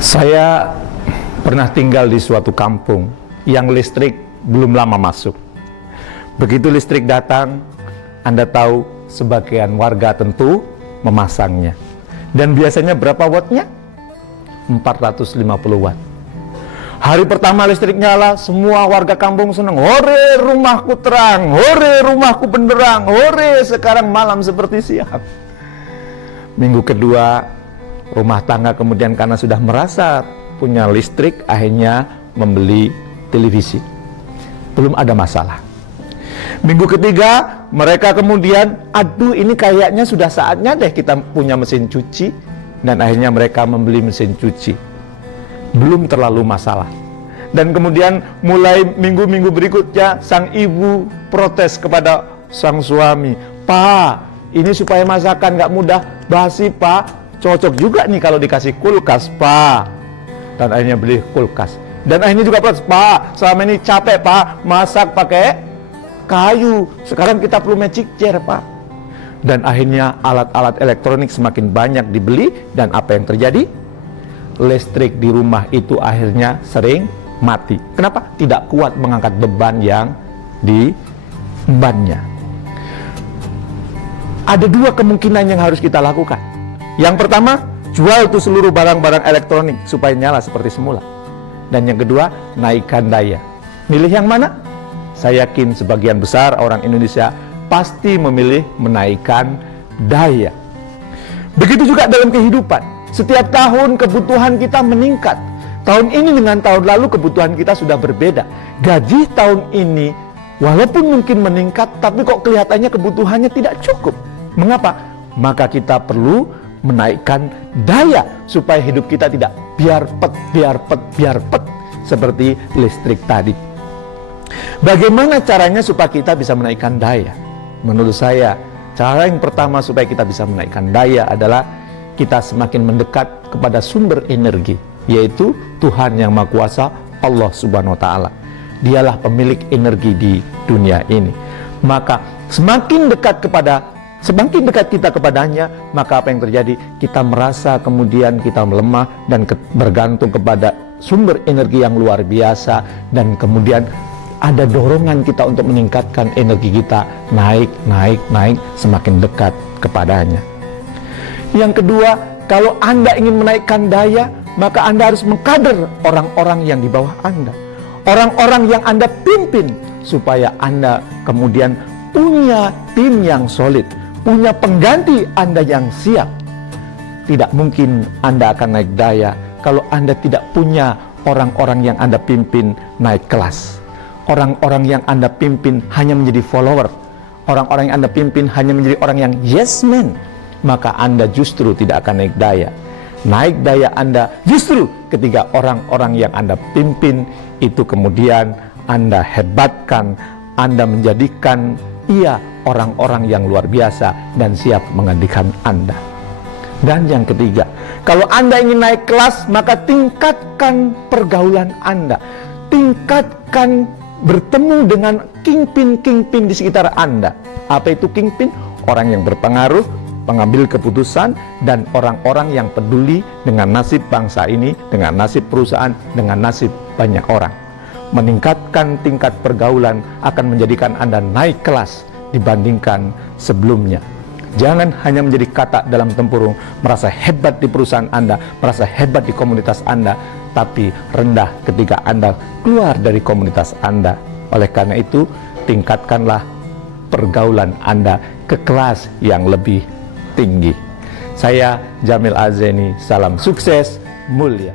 Saya pernah tinggal di suatu kampung yang listrik belum lama masuk. Begitu listrik datang, Anda tahu sebagian warga tentu memasangnya. Dan biasanya berapa wattnya? 450 watt. Hari pertama listrik nyala, semua warga kampung senang. Hore, rumahku terang, hore, rumahku benderang, hore, sekarang malam seperti siang. Minggu kedua, rumah tangga kemudian karena sudah merasa punya listrik, akhirnya membeli televisi. Belum ada masalah. Minggu ketiga, mereka kemudian, aduh ini kayaknya sudah saatnya deh kita punya mesin cuci. Dan akhirnya mereka membeli mesin cuci. Belum terlalu masalah. Dan kemudian mulai minggu-minggu berikutnya, sang ibu protes kepada sang suami. Pak, ini supaya masakan nggak mudah basi, Pak. Cocok juga nih kalau dikasih kulkas, Pak. Dan akhirnya beli kulkas. Dan akhirnya juga protes, Pak, selama ini capek, Pak, masak pakai kayu. Sekarang kita perlu magic chair, Pak. Dan akhirnya alat-alat elektronik semakin banyak dibeli. Dan apa yang terjadi? Listrik di rumah itu akhirnya sering mati. Kenapa? Tidak kuat mengangkat beban yang diembannya. Ada dua kemungkinan yang harus kita lakukan. Yang pertama, jual tuh seluruh barang-barang elektronik supaya nyala seperti semula. Dan yang kedua, naikkan daya. Milih yang mana? Saya yakin sebagian besar orang Indonesia pasti memilih menaikkan daya. Begitu juga dalam kehidupan. Setiap tahun kebutuhan kita meningkat. Tahun ini dengan tahun lalu kebutuhan kita sudah berbeda. Gaji tahun ini walaupun mungkin meningkat, tapi kok kelihatannya kebutuhannya tidak cukup. Mengapa? Maka kita perlu menaikkan daya supaya hidup kita tidak biar pet seperti listrik tadi. Bagaimana caranya supaya kita bisa menaikkan daya? Menurut saya, cara yang pertama supaya kita bisa menaikkan daya adalah kita semakin mendekat kepada sumber energi, yaitu Tuhan yang Maha Kuasa, Allah Subhanahu wa Ta'ala. Dialah pemilik energi di dunia ini. Maka semakin dekat kita kepadanya, maka apa yang terjadi? Kita merasa kemudian kita melemah dan bergantung kepada sumber energi yang luar biasa, dan kemudian ada dorongan kita untuk meningkatkan energi kita naik, semakin dekat kepadanya. Yang kedua, kalau Anda ingin menaikkan daya, maka Anda harus mengkader orang-orang yang di bawah Anda. Orang-orang yang Anda pimpin, supaya Anda kemudian punya tim yang solid, punya pengganti Anda yang siap. Tidak mungkin Anda akan naik daya kalau Anda tidak punya orang-orang yang Anda pimpin naik kelas. Orang-orang yang Anda pimpin hanya menjadi follower. Orang-orang yang Anda pimpin hanya menjadi orang yang yes man. Maka Anda justru tidak akan naik daya. Naik daya Anda justru ketika orang-orang yang Anda pimpin itu kemudian Anda hebatkan, Anda menjadikan ia orang-orang yang luar biasa dan siap menggantikan Anda. Dan yang ketiga, kalau Anda ingin naik kelas, maka tingkatkan pergaulan Anda. Tingkatkan bertemu dengan kingpin-kingpin di sekitar Anda. Apa itu kingpin? Orang yang berpengaruh, pengambil keputusan, dan orang-orang yang peduli dengan nasib bangsa ini, dengan nasib perusahaan, dengan nasib banyak orang. Meningkatkan tingkat pergaulan akan menjadikan Anda naik kelas dibandingkan sebelumnya. Jangan hanya menjadi kata dalam tempurung, merasa hebat di perusahaan Anda, merasa hebat di komunitas Anda, tapi rendah ketika Anda keluar dari komunitas Anda. Oleh karena itu, tingkatkanlah pergaulan Anda ke kelas yang lebih tinggi. Saya Jamil Azeni, salam sukses mulia.